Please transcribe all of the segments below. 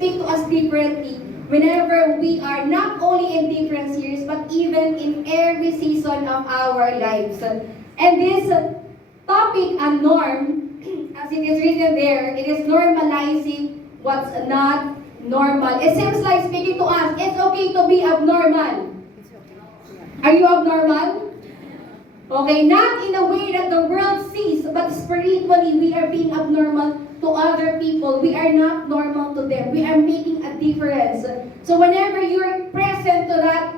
speak to us differently whenever we are not only in different years but even in every season of our lives. And this topic, a norm, as it is written there, it is normalizing what's not normal. It seems like speaking to us, it's okay to be abnormal. Are you abnormal? Okay, not in a way that the world sees, but spiritually we are being abnormal to other people. We are not normal to them. We are making a difference. So whenever you're present to that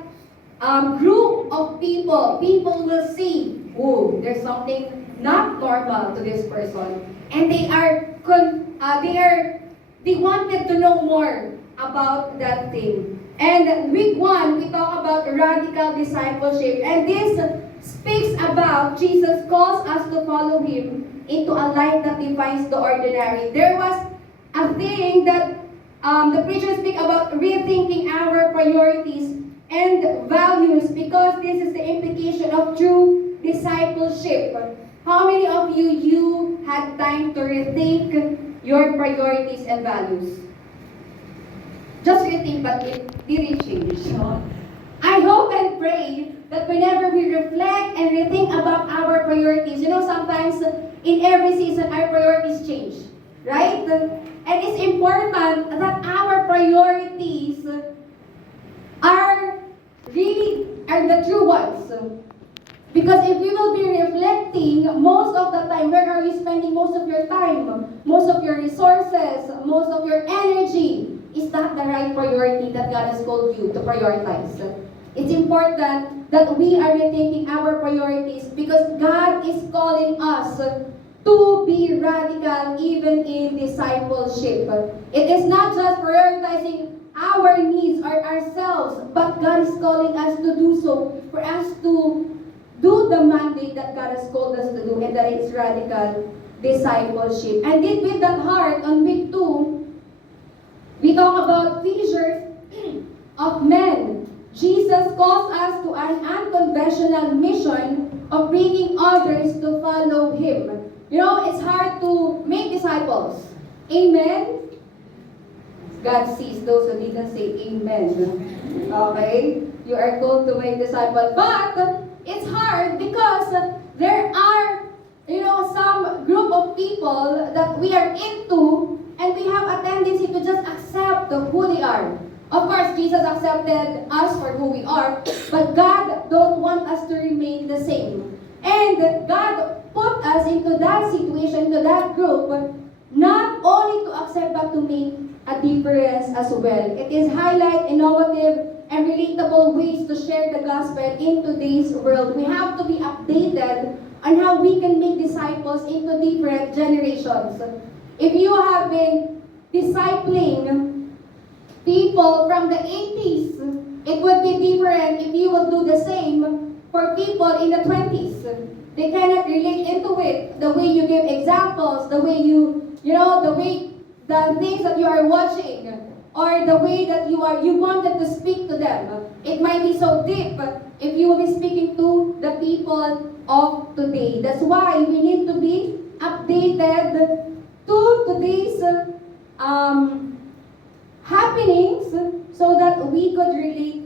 group of people, people will see, oh, there's something not normal to this person, and they wanted to know more about that thing. And week 1, we talk about radical discipleship, and this speaks about Jesus calls us to follow Him into a life that defines the ordinary. There was a thing that the preacher speak about rethinking our priorities and values, because this is the implication of true discipleship. How many of you had time to rethink your priorities and values? Just rethink, but it didn't change. I hope and pray that whenever we reflect and rethink about our priorities, sometimes in every season our priorities change, right? And it's important that our priorities are the true ones. Because if we will be reflecting most of the time, where are you spending most of your time, most of your resources, most of your energy? Is that the right priority that God has called you to prioritize? It's important that we are rethinking our priorities, because God is calling us to be radical even in discipleship. It is not just prioritizing our needs or ourselves, but God is calling us to do so, for us to do the mandate that God has called us to do, and that is radical discipleship. And with that heart, on week 2, we talk about fishers of men. Jesus calls us to an unconventional mission of bringing others to follow Him. It's hard to make disciples. Amen? God sees those who didn't say amen. Okay? You are called to make disciples. But it's hard because there are, some group of people that we are into, and we have a tendency to just accept who they are. Of course, Jesus accepted us for who we are, but God don't want us to remain the same. And God put us into that situation, to that group, not only to accept, but to make a difference as well. It is highlight innovative and relatable ways to share the gospel in today's world. We have to be updated on how we can make disciples into different generations. If you have been discipling people from the 80s, it would be different if you will do the same for people in the 20s. They cannot relate into it. The way you give examples, the way the things that you are watching, or the way that you wanted to speak to them. It might be so deep if you will be speaking to the people of today. That's why we need to be updated to today's happenings, so that we could relate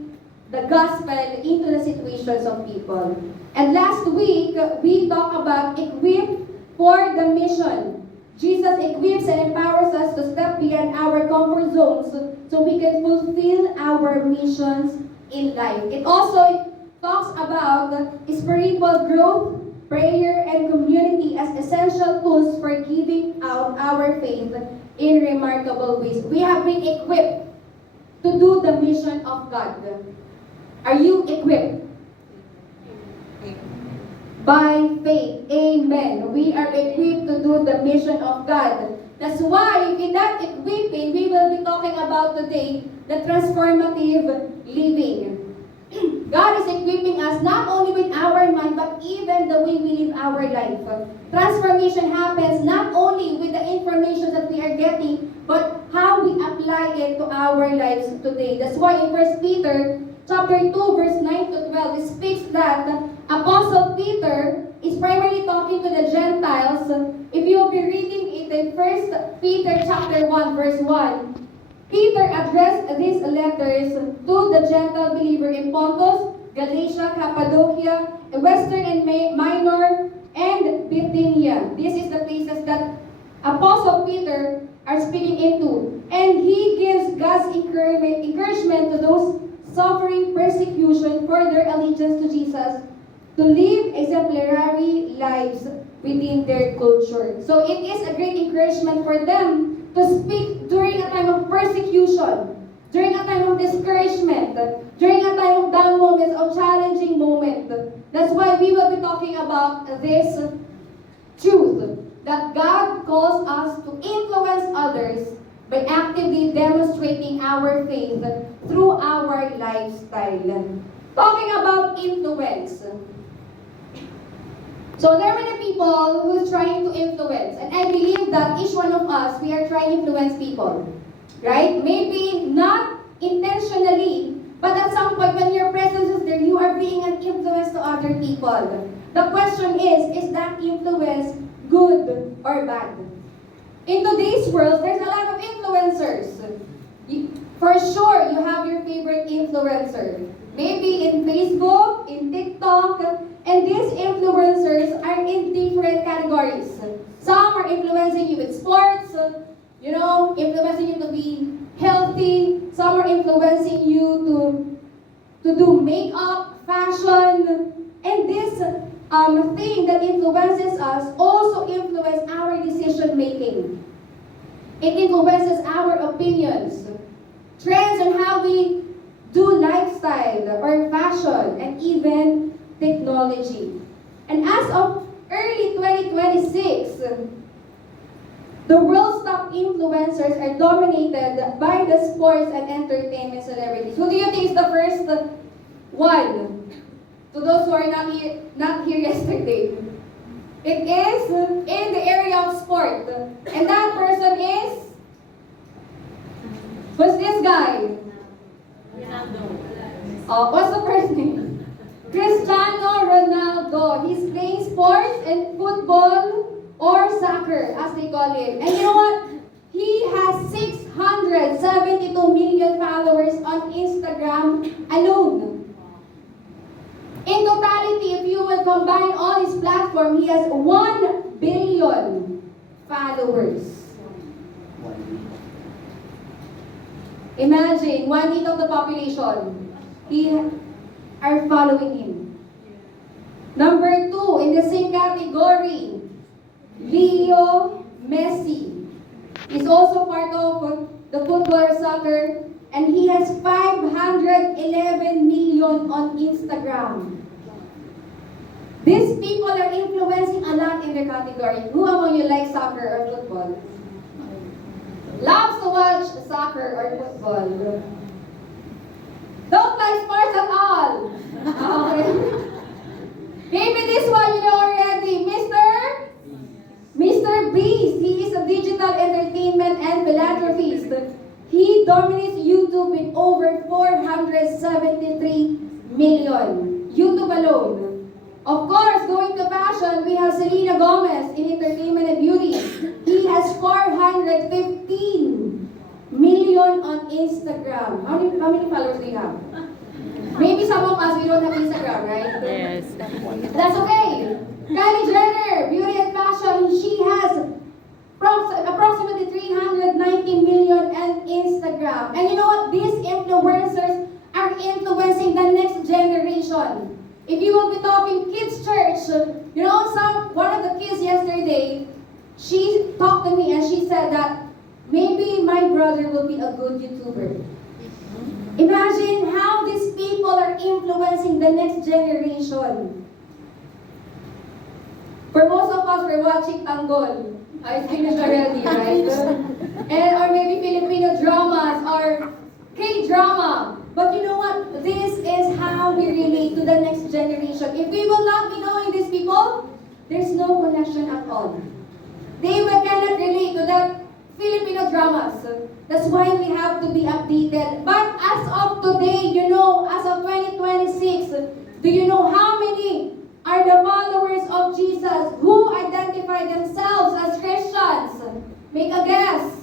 the gospel into the situations of people. And last week, we talked about equip for the mission. Jesus equips and empowers us to step beyond our comfort zones so we can fulfill our missions in life. It also talks about spiritual growth, prayer, and community as essential tools for giving out our faith in remarkable ways. We have been equipped to do the mission of God. Are you equipped? By faith. Amen. We are equipped to do the mission of God. That's why in that equipping, we will be talking about today the transformative living. God is equipping us not only with our mind, but even the way we live our life. Transformation happens not only with the information that we are getting, but how we apply it to our lives today. That's why in 1 Peter chapter 2, verse 9 to 12, it speaks that Apostle Peter is primarily talking to the Gentiles. If you will be reading it in 1 Peter chapter 1, verse 1, Peter addressed these letters to the Gentile believer in Pontus, Galatia, Cappadocia, Western and Minor, and Bithynia. This is the places that Apostle Peter are speaking into. And he gives God's encouragement to those suffering persecution for their allegiance to Jesus, to live exemplary lives within their culture. So it is a great encouragement for them to speak during a time of persecution, during a time of discouragement, during a time of down moments, of challenging moment. That's why we will be talking about this truth, that God calls us to influence others by actively demonstrating our faith through our lifestyle. Talking about influence. So there are many people who is trying to influence, and I believe that each one of us, we are trying to influence people, right? Maybe not intentionally, but at some point when your presence is there, you are being an influence to other people. The question is that influence good or bad? In today's world, there's a lot of influencers. For sure, you have your favorite influencer. Maybe in Facebook, in TikTok, and these influencers are in different categories. Some are influencing you with sports, influencing you to be healthy. Some are influencing you to do makeup, fashion. And this thing that influences us also influences our decision making. It influences our opinions, trends on how we do lifestyle or fashion, and even technology. And as of early 2026, the world's top influencers are dominated by the sports and entertainment celebrities. Who do you think is the first one? To those who are not here yesterday. It is in the area of sport. And that person is? Who's this guy? Oh, what's the first name? Cristiano Ronaldo. He's playing sports and football or soccer, as they call it. And you know what? He has 672 million followers on Instagram alone. In totality, if you will combine all his platform, he has 1 billion followers. Imagine, 1/8 of the population are following him. Number 2, in the same category, Leo Messi is also part of the football or soccer, and he has 511 million on Instagram. These people are influencing a lot in their category. Who among you likes soccer or football? Loves to watch soccer or football? Don't like sports at all. Okay. Maybe this one you know already. Mr. Beast. He is a digital entertainment and philanthropist. He dominates YouTube with over 473 million. YouTube alone. Of course, going to fashion, we have Selena Gomez in entertainment and beauty. He has 415 million on Instagram. How many followers do you have? Maybe some of us, we don't have Instagram, right? Yes. That's okay. Kylie Jenner, beauty and fashion, she has approximately 390 million on Instagram. And you know what? These influencers are influencing the next generation. If you will be talking kids church, one of the kids yesterday, she talked to me and she said that maybe my brother will be a good YouTuber. Imagine how these people are influencing the next generation. For most of us, we're watching Tanggol. I finished already, right? Or maybe Filipino dramas or K-drama. But you know what? This is how we relate to the next generation. If we will not be knowing these people, there's no connection at all. They cannot relate to that Filipino dramas. That's why we have to be updated. But as of today, as of 2026, do you know how many are the followers of Jesus who identify themselves as Christians? Make a guess.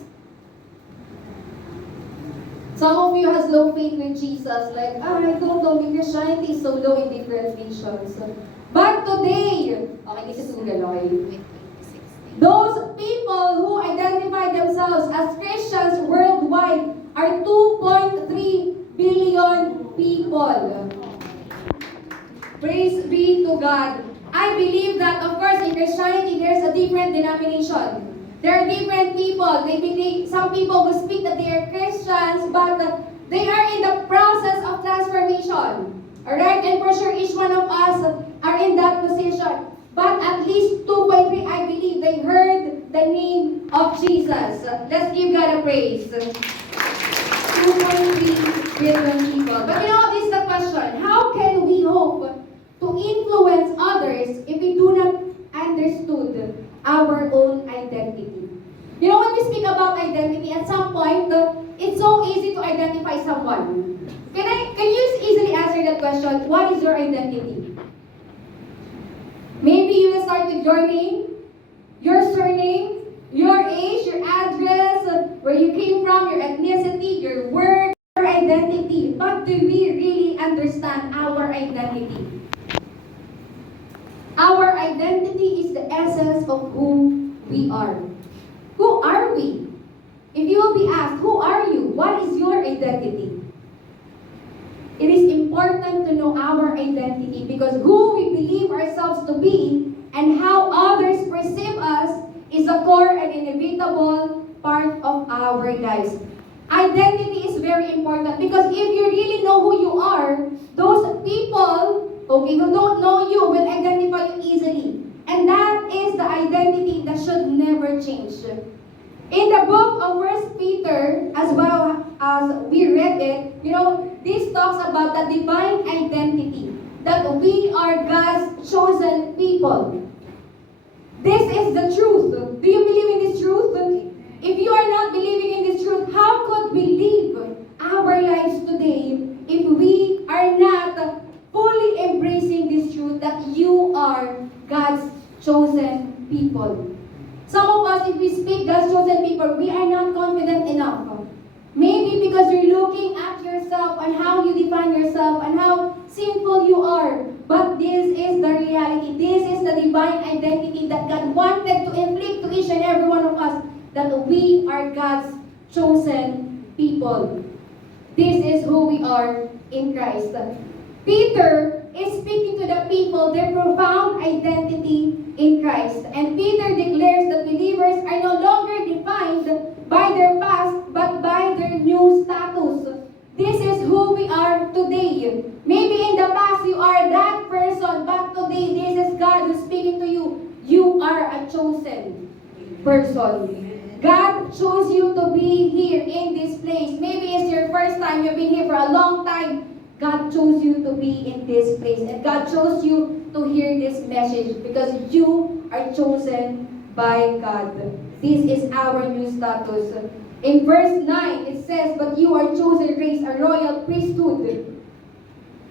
Some of you has low faith with Jesus, like, I don't know, maybe Christianity is so low in different nations. But today, okay, this is Google, okay? Those people who identify themselves as Christians worldwide are 2.3 billion people. Praise be to God. I believe that, of course, in Christianity, there's a different denomination. There are different people. Some people will speak that they are Christians, but they are in the process of transformation. Alright? And for sure, each one of us are in that position. But at least 2.3, I believe, they heard the name of Jesus. Let's give God a praise. 2.3 billion people. But you know, this is the question. How can we hope to influence others if we do not understood our own identity? You know, when we speak about identity, at some point, it's so easy to identify someone. Can you easily answer that question? What is your identity? Maybe you will start with your name, your surname, your age, your address, where you came from, your ethnicity, your work, your identity. But do we really understand our identity? Our identity is the essence of who we are. Who are we? If you will be asked, who are you? What is your identity? It is important to know our identity because who we believe ourselves to be and how others perceive us is a core and inevitable part of our lives. Identity is very important because if you really know who you are, those people, okay, who don't know you will identify you easily. And that is the identity that should never change. In the book of 1 Peter, as well as we read it, you know, this talks about the divine identity, that we are God's chosen people. This is the truth. Do you believe in this truth? If you are not believing in this truth, how could we live our lives today if we are not fully embracing this truth that you are God's chosen people? Some of us, if we speak God's chosen people, we are not confident enough. Maybe because you're looking at yourself and how you define yourself and how sinful you are. But this is the reality. This is the divine identity that God wanted to inflict to each and every one of us, that we are God's chosen people. This is who we are in Christ. Peter is speaking to the people their profound identity in Christ. And Peter declares that believers are no longer defined by their past, but by their new status. This is who we are today. Maybe in the past you are that person, but today this is God who's speaking to you. You are a chosen person. God chose you to be here in this place. Maybe it's your first time, you've been here for a long time. God chose you to be in this place. And God chose you to hear this message because you are chosen by God. This is our new status. In verse 9, it says, "But you are chosen race, a royal priesthood,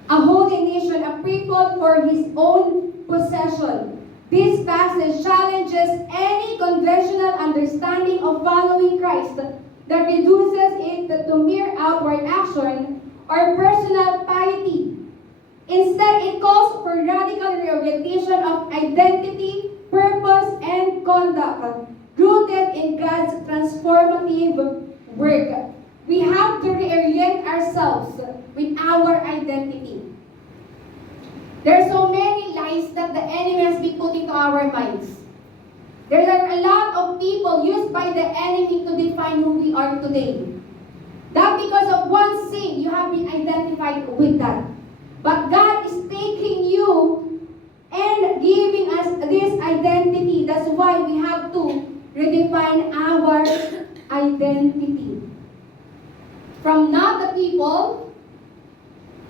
a holy nation, a people for His own possession." This passage challenges any conventional understanding of following Christ that reduces it to mere outward action or personal piety. Instead, it calls for radical reorientation of identity, purpose, and conduct, rooted in God's transformative work. We have to reorient ourselves with our identity. There are so many lies that the enemy has been putting to our minds. There are a lot of people used by the enemy to define who we are today. That because of one sin, you have been identified with that. But God is taking you and giving us this identity. That's why we have to redefine our identity. From not the people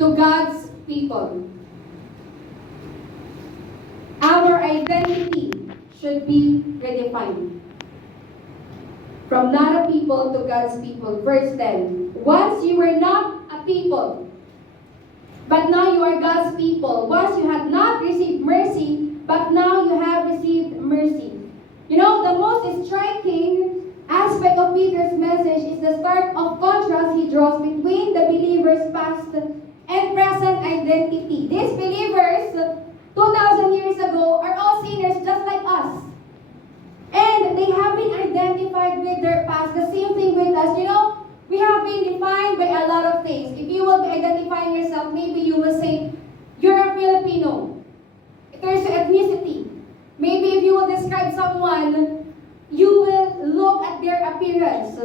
to God's people. Our identity should be redefined. From not a people to God's people. Verse 10. Once you were not a people, but now you are God's people. Once you had not received mercy, but now you have received mercy. You know, the most striking aspect of Peter's message is the stark of contrast he draws between past and present identity. These believers, 2,000 years ago, are all sinners just like us. And they have been identified with their past. The same thing with us. You know, we have been defined by a lot of things. If you will be identifying yourself, maybe you will say, you're a Filipino. If there's ethnicity. Maybe if you will describe someone, you will look at their appearance.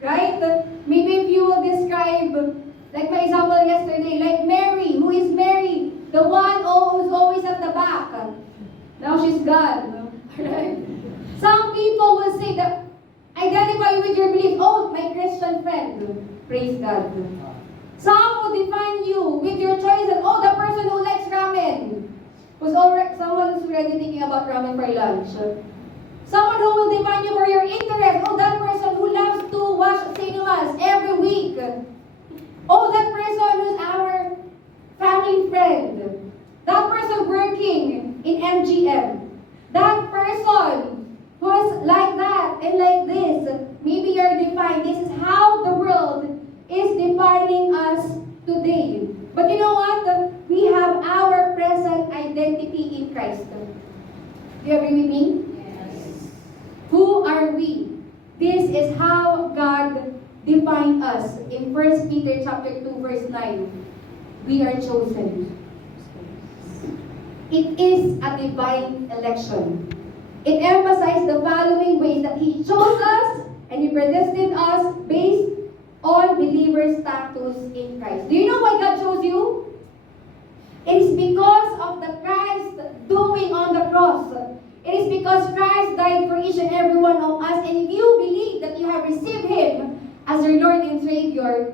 Right? Maybe if you will describe, like my example yesterday, like Mary. Who is Mary? The one who's always at the back. Now she's gone. Right? Some people will say that, identify with your beliefs. Oh, my Christian friend. Praise God. Some will define you with your choices. Oh, the person who likes ramen. Someone who's already thinking about ramen for lunch. Someone who will define you for your interest. Oh, that person who loves to watch cinemas every week. Oh, that person who's our family friend. That person working in MGM. That person who's like that and like this. Maybe you're defined. This is how the world is defining us today. But you know what? We have our present identity in Christ. Do you agree with me? Yes. Who are we? This is how God defined us. In 1 Peter chapter 2, verse 9, we are chosen. It is a divine election. It emphasizes the following ways that He chose us and He predestined us based on believer status in Christ. Do you know why God chose you? It is because of the Christ doing on the cross. It is because Christ died for each and every one of us. And if you believe that you have received Him as your Lord and Savior,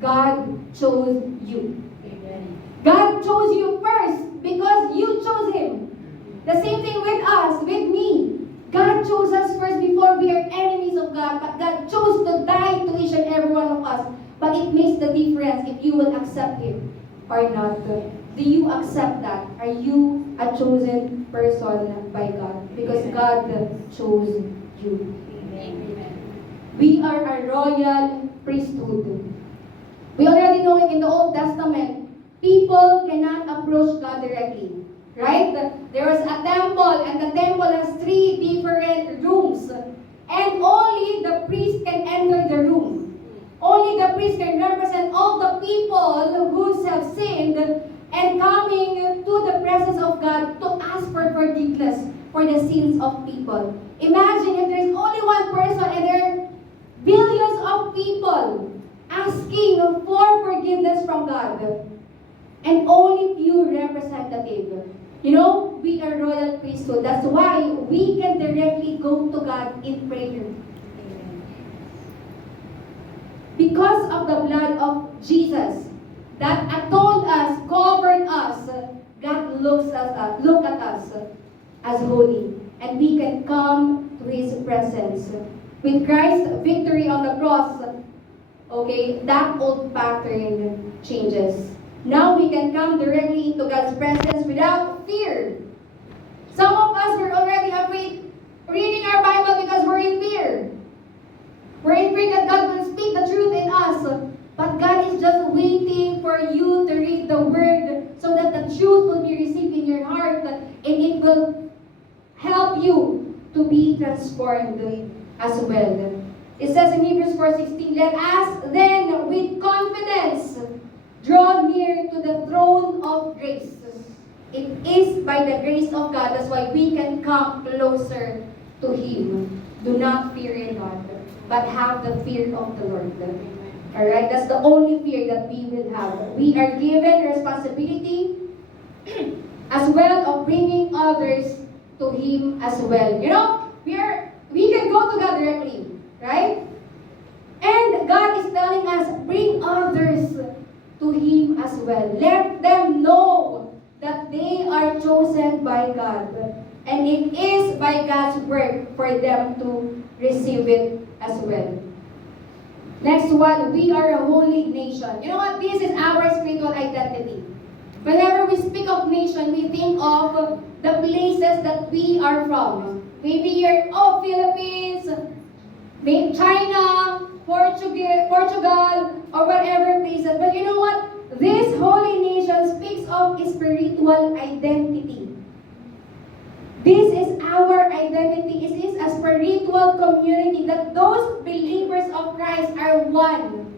God chose you. Amen. God chose you first because you chose Him. The same thing with us, with me. God chose us first before we are enemies of God. But God chose to die to each and every one of us. But it makes the difference if you will accept Him or not. Do you accept that? Are you a chosen person by God? Because God chose you. Amen. We are a royal priesthood. We already know it in the Old Testament. People cannot approach God directly. Right? There was a temple, and the temple has 3 different rooms. And only the priest can enter the room. Only the priest can represent all the people who have sinned and coming to the presence of God to ask for forgiveness for the sins of people. Imagine if there's only one person and there are billions of people asking for forgiveness from God. And only few representatives. You know, we are royal priesthood. That's why we can directly go to God in prayer. Amen. Because of the blood of Jesus that atoned us, covered us, God look at us as holy. And we can come to His presence. With Christ's victory on the cross, okay, that old pattern changes. Now we can come directly into God's presence without fear. Some of us were already afraid reading our Bible because we're in fear. We're in fear that God will speak the truth in us. But God is just waiting for you to read the Word so that the truth will be received in your heart and it will help you to be transformed as well. It says in Hebrews 4:16, let us then with confidence draw near to the throne of grace. It is by the grace of God. That's why we can come closer to Him. Do not fear God, but have the fear of the Lord. Alright? That's the only fear that we will have. We are given responsibility as well of bringing others to Him as well. You know, we can go to God directly. Right? And God is telling us, bring others to Him as well. Let them know that they are chosen by God. And it is by God's work for them to receive it as well. Next one, we are a holy nation. You know what? This is our spiritual identity. Whenever we speak of nation, we think of the places that we are from. Maybe you're, Philippines, maybe China, Portugal, or whatever place Jesus. But you know what? This holy nation speaks of spiritual identity. This is our identity. It is a spiritual community that those believers of Christ are one.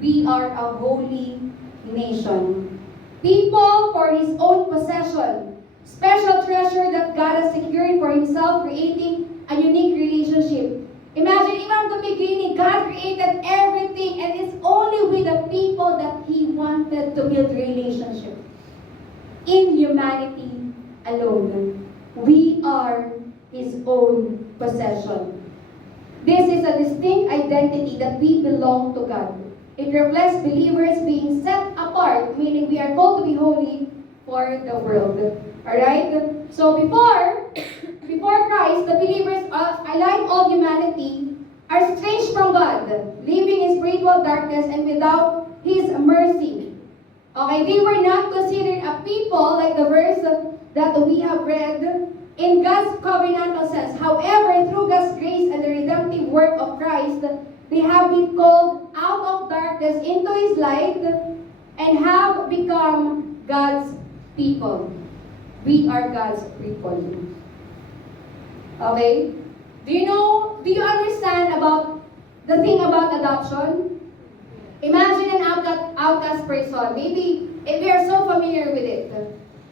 We are a holy nation. People for His own possession. Special treasure that God has secured for Himself, creating a unique relationship. Imagine, even at the beginning, God created everything, and it's only with the people that He wanted to build relationship. In humanity alone. We are His own possession. This is a distinct identity that we belong to God. It reflects believers being set apart, meaning we are called to be holy for the world. Alright? So before Christ, the believers, like all humanity, are estranged from God, living in spiritual darkness and without His mercy. Okay, they were not considered a people like the verse that we have read in God's covenantal sense. However, through God's grace and the redemptive work of Christ, they have been called out of darkness into His light and have become God's people. We are God's people. Okay? Do you understand about the thing about adoption? Imagine an outcast person. Maybe if we are so familiar with it.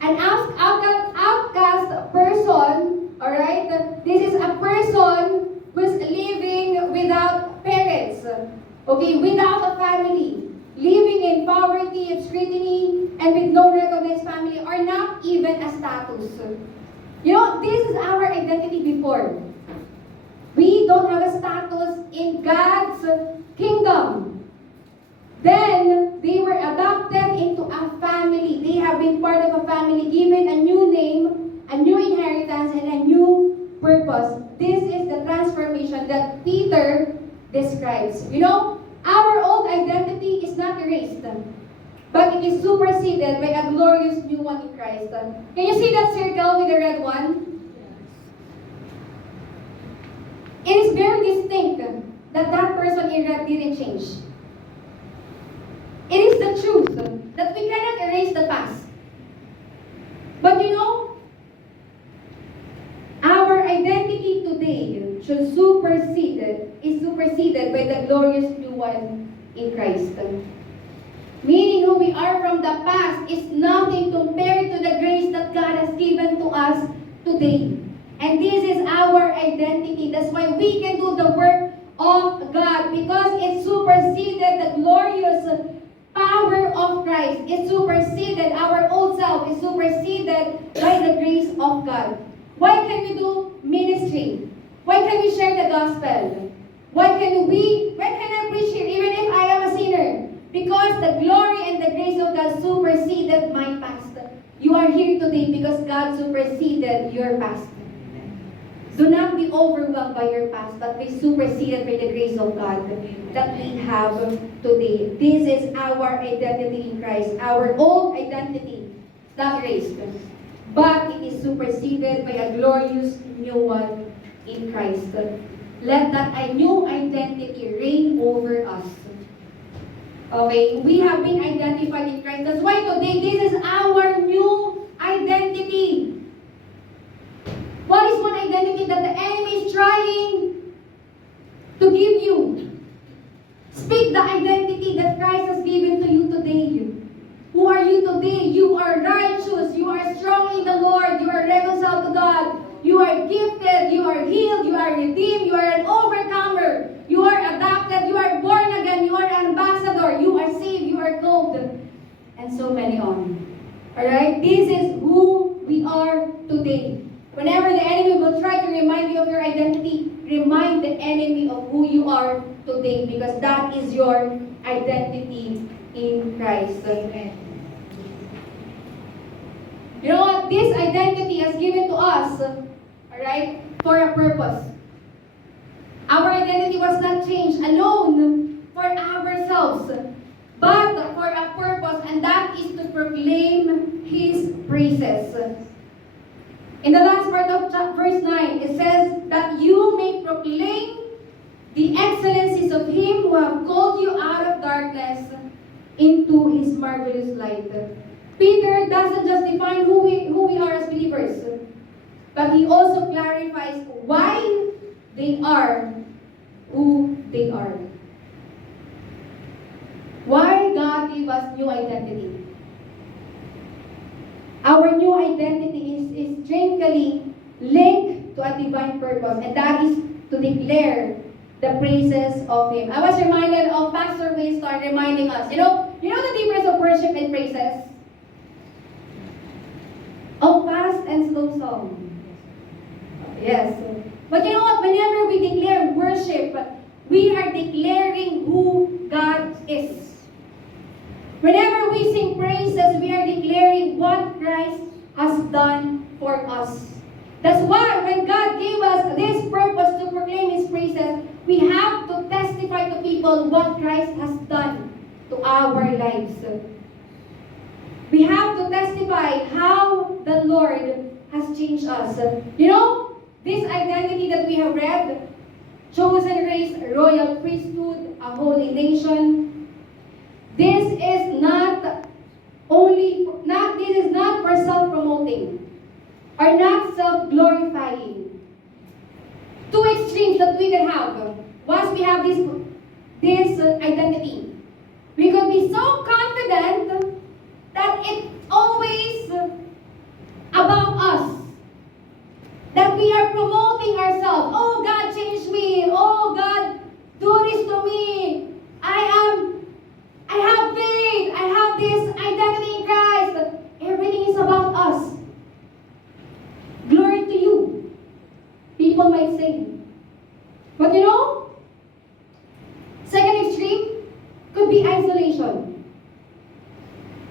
An outcast person, alright, this is a person who's living without parents, okay, without a family, living in poverty, obscurity, and with no recognized family, or not even a status. You know, this is our identity before. We don't have a status in God's kingdom. Then, they were adopted into a family. They have been part of a family, given a new name, a new inheritance, and a new purpose. This is the transformation that Peter describes. You know, our old identity is not erased, but it is superseded by a glorious new one in Christ. Can you see that circle with the red one? It is very distinct that person in red didn't change. It is the truth that we cannot erase the past. But you know, our identity today is superseded by the glorious new one in Christ. Meaning who we are from the past is nothing compared to the grace that God has given to us today. And this is our identity. That's why we can do the work of God, because it superseded the glorious power of Christ. It superseded our old self. It superseded by the grace of God. Why can we do ministry? Why can we share the gospel? Why can I preach here even if I am a sinner? Because the glory and the grace of God superseded my past. You are here today because God superseded your past. Do not be overwhelmed by your past, but be superseded by the grace of God that we have today. This is our identity in Christ. Our old identity is not erased, but it is superseded by a glorious new one in Christ. Let that new identity reign over us. Okay, we have been identified in Christ. That's why today, this is our new identity. What is one identity that the enemy is trying to give you? Speak the identity that Christ has given to you today. Who are you today? You are righteous. You are strong in the Lord. You are reconciled to God. You are gifted. You are healed. You are redeemed. You are an overcomer. You are adopted. You are born again. You are an ambassador. You are saved. You are called. And so many on. Alright? This is who we are today. Whenever the enemy will try to remind you of your identity, remind the enemy of who you are today, because that is your identity in Christ. Amen. You know what? This identity has given to us, alright, for a purpose. Our identity was not changed alone for ourselves, but for a purpose, and that is to proclaim His praises. In the last part of verse 9, it says that you may proclaim the excellencies of Him who have called you out of darkness into His marvelous light. Peter doesn't just define who we are as believers, but he also clarifies why they are who they are. Why God gave us new identity. Our new identity is intrinsically linked to a divine purpose, and that is to declare the praises of Him. I was reminded of Pastor Winston reminding us, you know the difference of worship and praises? Of fast and slow song. Yes. But you know what? Whenever we declare worship, we are declaring who God is. Whenever we sing praises, we are declaring what Christ has done for us. That's why when God gave us this purpose to proclaim His praises, we have to testify to people what Christ has done to our lives. We have to testify how the Lord has changed us. You know, this identity that we have read, chosen race, royal priesthood, a holy nation, this is not for self-promoting or not self-glorifying. Two extremes that we can have once we have this identity. We could be so confident that it's always about us. That we are promoting ourselves. Oh, God changed me. Oh, God, do this to me. I have faith. I have this identity in Christ. Everything is about us. Glory to you. People might say. But you know, second extreme could be isolation.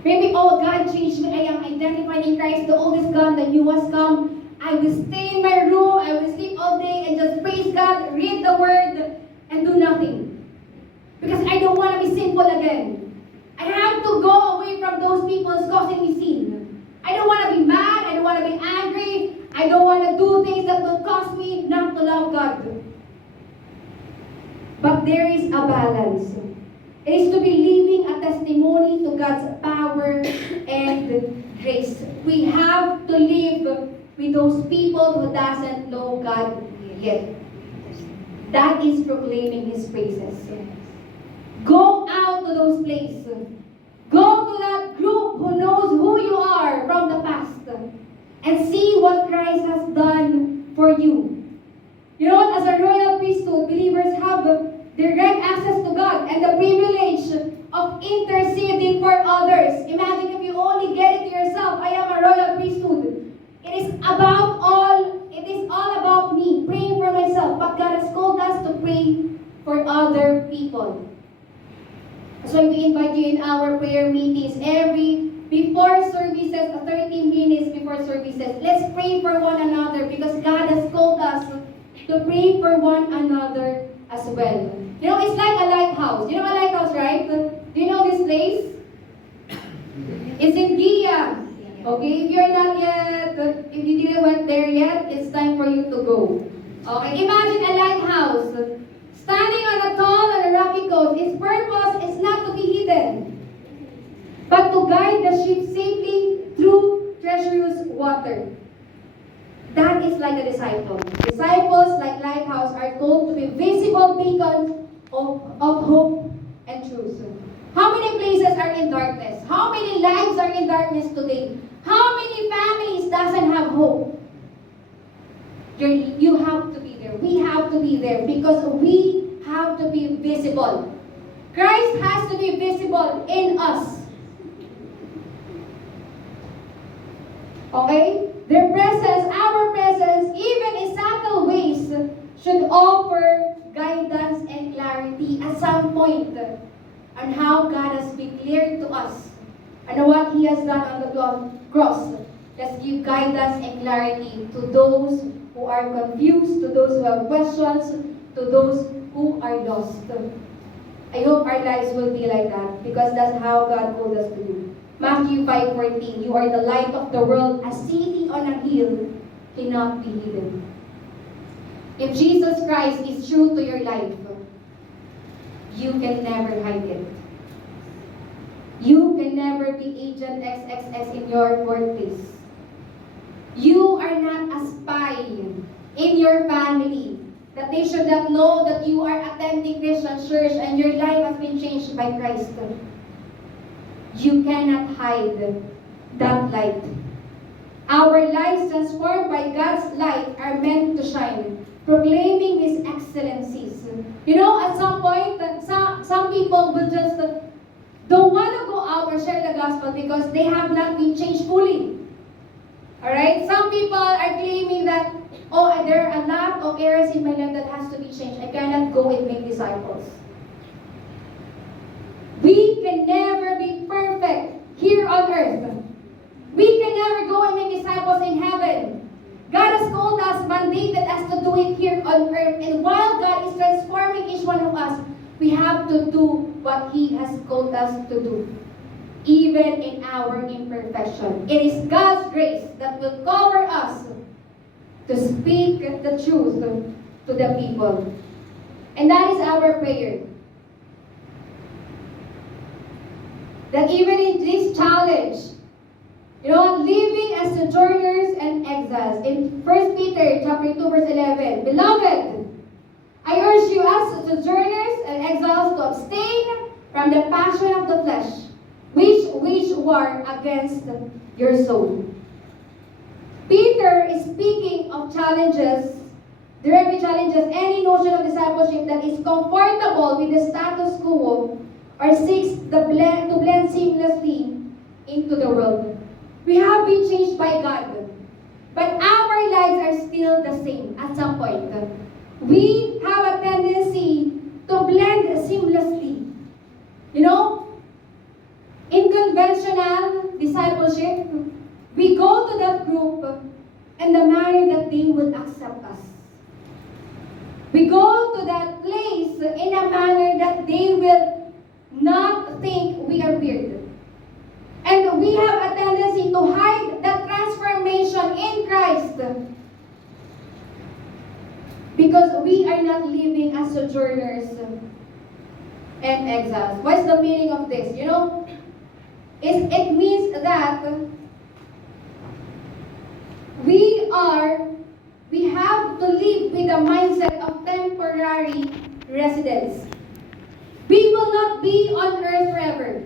Maybe, oh, God changed me. I am identified in Christ. The old is gone, the new has come. I will stay in my room. I will sleep all day and just praise God, read the Word, and do nothing. Because I don't want to be sinful again. I have to go away from those people causing me sin. I don't want to be mad. I don't want to be angry. I don't want to do things that will cause me not to love God. But there is a balance. It is to be living a testimony to God's power and grace. We have to live with those people who doesn't know God yet. That is proclaiming His praises. Go out to those places. Go to that group who knows who you are from the past and see what Christ has done for you. You know what? As a royal priesthood, believers have direct access to God and the privilege of interceding for others. Imagine if you only get it to yourself. I am a royal priesthood. It is all about me, praying for myself. But God has called us to pray for other people. That's why we invite you in our prayer meetings before services, 30 minutes before services. Let's pray for one another because God has called us to pray for one another as well. You know, it's like a lighthouse. You know a lighthouse, right? Do you know this place? It's in Gia. Okay, if you're not yet, if you didn't went there yet, it's time for you to go. Okay, imagine a lighthouse standing on a tall and a rocky coast. Its purpose is not to be hidden, but to guide the ship safely through treacherous water. That is like a disciple. Disciples, like lighthouse, are called to be visible beacons of hope and truth. How many places are in darkness? How many lives are in darkness today? How many families doesn't have hope? You have to be there. We have to be there because we have to be visible. Christ has to be visible in us. Okay? Their presence, our presence, even in subtle ways, should offer guidance and clarity at some point on how God has been clear to us and what He has done on the cross. Let's give guidance and clarity to those who are confused, to those who have questions, to those who are lost. I hope our lives will be like that because that's how God called us to do. Matthew 5:14, you are the light of the world. A city on a hill cannot be hidden. If Jesus Christ is true to your life, you can never hide it. never be agent XXX in your workplace. You are not a spy in your family, that they should not know that you are attending Christian church and your life has been changed by Christ. You cannot hide that light. Our lives transformed by God's light are meant to shine, proclaiming His excellencies. You know, at some point, some people will just don't want to go out or share the gospel because they have not been changed fully. Alright? Some people are claiming that, oh, there are a lot of areas in my life that has to be changed. I cannot go and make disciples. We can never be perfect here on earth. We can never go and make disciples in heaven. God has called us, mandated us to do it here on earth. And while God is transforming each one of us, we have to do what He has called us to do, even in our imperfection. It is God's grace that will cover us to speak the truth to the people. And that is our prayer. That even in this challenge, living as sojourners and exiles. In 1 Peter chapter 2, verse 11, Beloved, I urge you as sojourners and exiles to abstain from the passion of the flesh, which wage war against your soul. Peter is speaking of challenges, directly challenges any notion of discipleship that is comfortable with the status quo or seeks to blend seamlessly into the world. We have been changed by God, but our lives are still the same at some point. We have a tendency to blend seamlessly. In conventional discipleship, we go to that group in the manner that they will accept us. We go to that place in a manner that they will not think we are weird. And we have a tendency to hide that transformation in Christ because we are not living as sojourners and exiles. What's the meaning of this? It means that we have to live with the mindset of temporary residence. We will not be on earth forever.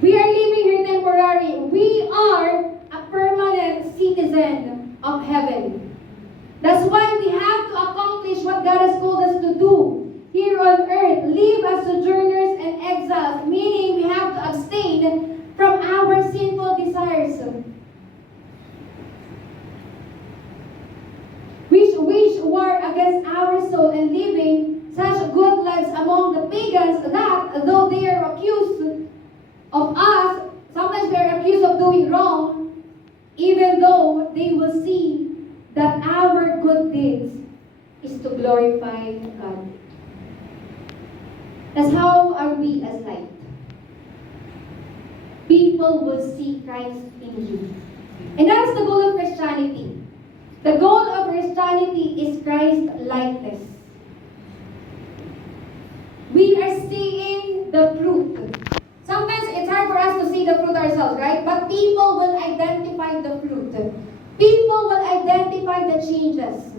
We are living here temporary. We are a permanent citizen of heaven. That's why we have to accomplish what God has called us to do here on earth. Live as sojourners and exiles, meaning we have to abstain from our sinful desires, which wage war against our soul, and living such good lives among the pagans that, though they are accused of us, sometimes we are accused of doing wrong, even though they will see that our good deeds is to glorify God. That's how are we as light. People will see Christ in you. And that's the goal of Christianity. The goal of Christianity is Christ likeness. We are seeing the fruit. Sometimes it's hard for us to see the fruit ourselves, right? But people will identify the fruit. People will identify the changes.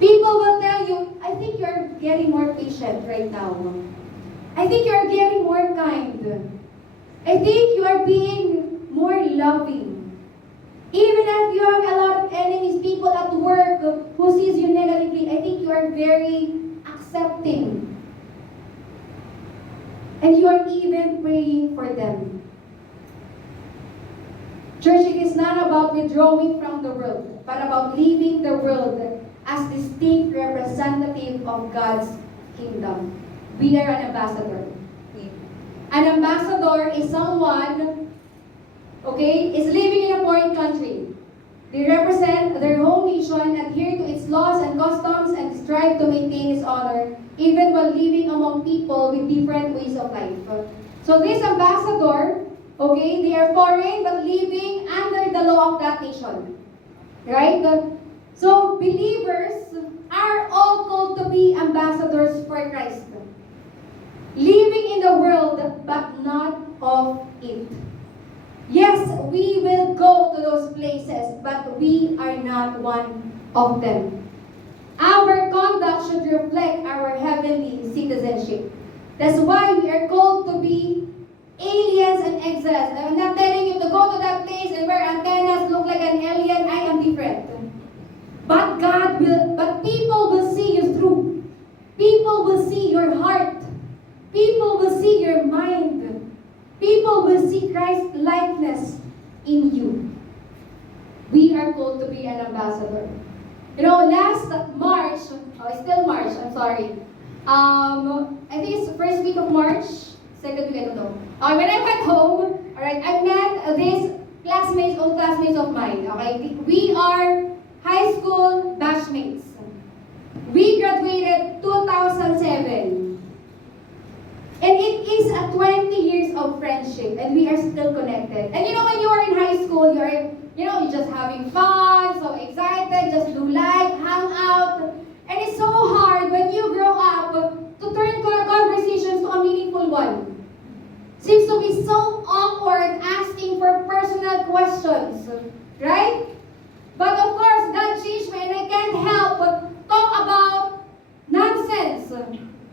People will tell you, I think you're getting more patient right now. I think you're getting more kind. I think you are being more loving. Even if you have a lot of enemies, people at work who sees you negatively, I think you are very accepting. And you are even praying for them. Church, it is not about withdrawing from the world, but about leaving the world as distinct representative of God's kingdom. We are an ambassador. An ambassador is someone, is living in a foreign country. They represent their home nation, adhere to its laws and customs, and strive to maintain its honor, even while living among people with different ways of life. So this ambassador, they are foreign but living under the law of that nation. Right? So believers are all called to be ambassadors for Christ. Living in the world but not will go to those places, but we are not one of them. Our conduct should reflect our heavenly citizenship. That's why we are called to be aliens and exiles. I'm not telling you to go to that place and wear antennas, look like an alien. I am different. But people will see you through. People will see your heart. People will see your mind. People will see Christ's likeness in you. We are called to be an ambassador. You know, last March, it's still March, I'm sorry. I think it's the first week of March, second week, I don't know. When I went home, alright, I met these old classmates of mine, okay? We are high school batchmates. We graduated 2007. And it is a 20 years of friendship, and we are still connected. And you know, when you are in high school, you're just having fun, so excited, just do life, hang out. And it's so hard when you grow up to turn conversations to a meaningful one. Seems to be so awkward asking for personal questions, right? But of course, God changed me, and I can't help but talk about nonsense.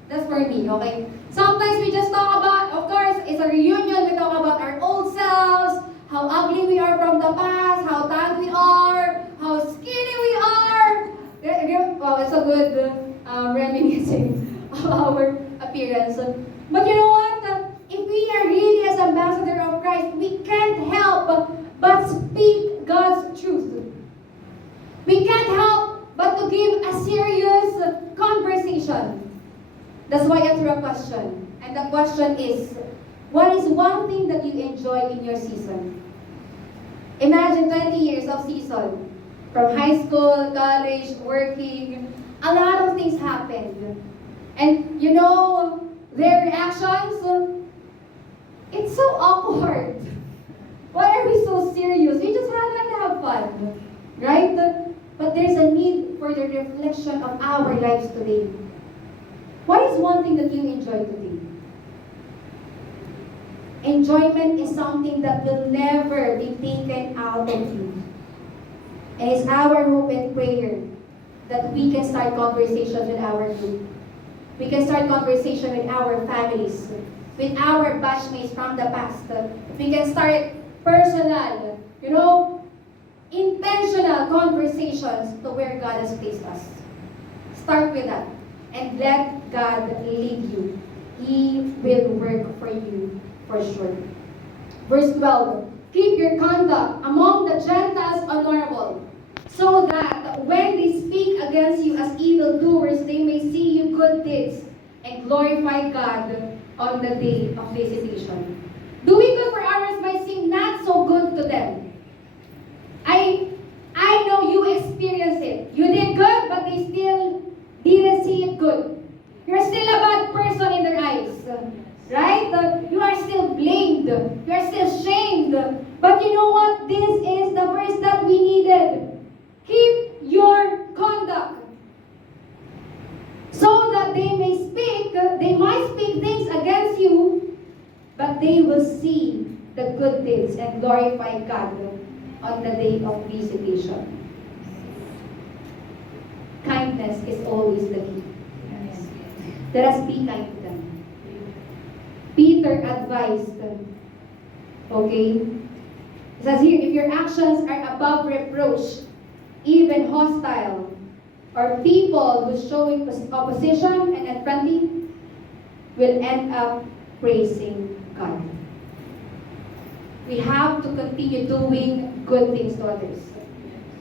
That's for me, okay? Sometimes we just talk about, of course, it's a reunion, we talk about our old selves, how ugly we are from the past, how tan we are, how skinny we are. Well, it's a good reminiscing of our appearance. But you know what? If we are really as ambassador of Christ, we can't help but speak God's truth. We can't help but to give a serious conversation. That's why I threw a question. And the question is, what is one thing that you enjoy in your season? Imagine 20 years of season. From high school, college, working, a lot of things happened. And you know, their reactions, it's so awkward. Why are we so serious? We just had to have fun, right? But there's a need for the reflection of our lives today. What is one thing that you enjoy today? Enjoyment is something that will never be taken out of you. And it's our hope and prayer that we can start conversations with our group. We can start conversation with our families, with our batchmates from the past. We can start personal, intentional conversations to where God has placed us. Start with that. And let God lead you. He will work for you for sure. Verse 12. Keep your conduct among the Gentiles honorable, so that when they speak against you as evildoers, they may see you good deeds and glorify God on the day of visitation. Doing good for others might seem not so good to them. I know you experienced it. You did good, but they still didn't see it good. You're still a bad person in their eyes. Right? You are still blamed. You are still shamed. But you know what? This is the verse that we needed. Keep your conduct. So that they might speak things against you, but they will see the good deeds and glorify God on the day of visitation. Kindness is always the key. Let us be kind to them. Peter advised, okay? It says here, if your actions are above reproach, even hostile, or people who showing opposition and unfriendly, will end up praising God. We have to continue doing good things to others,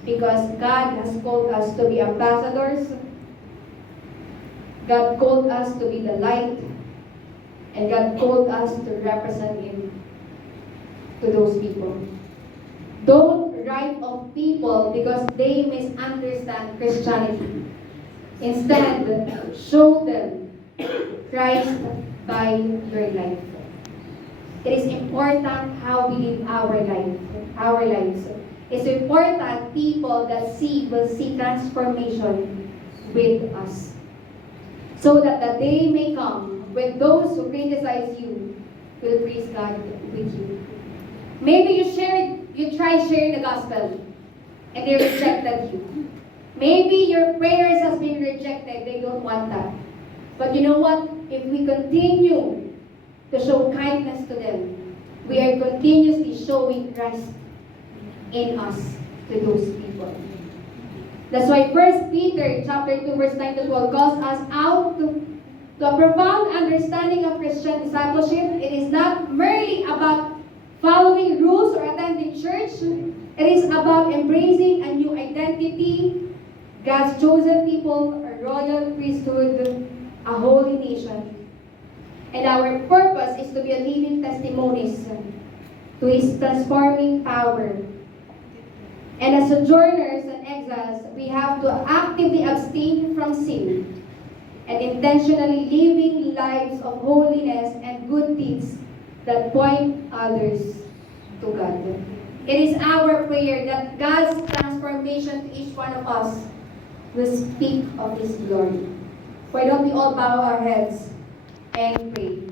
because God has called us to be ambassadors. God called us to be the light, and God called us to represent Him to those people. Don't write off people because they misunderstand Christianity. Instead, show them Christ by your life. It is important how we live our lives. It's important people that will see transformation with us. So that the day may come when those who criticize you will praise God with you. Maybe you tried sharing the gospel and they rejected you. Maybe your prayers has been rejected. They don't want that. But you know what? If we continue to show kindness to them, we are continuously showing Christ in us to those people. That's why 1 Peter chapter 2 verse 9 to 12 calls us out to a profound understanding of Christian discipleship. It is not merely about following rules or attending church. It is about embracing a new identity, God's chosen people, a royal priesthood, a holy nation. And our purpose is to be a living testimonies to His transforming power. And as sojourners and exiles, we have to actively abstain from sin and intentionally living lives of holiness and good deeds that point others to God. It is our prayer that God's transformation to each one of us will speak of His glory. Why don't we all bow our heads and pray?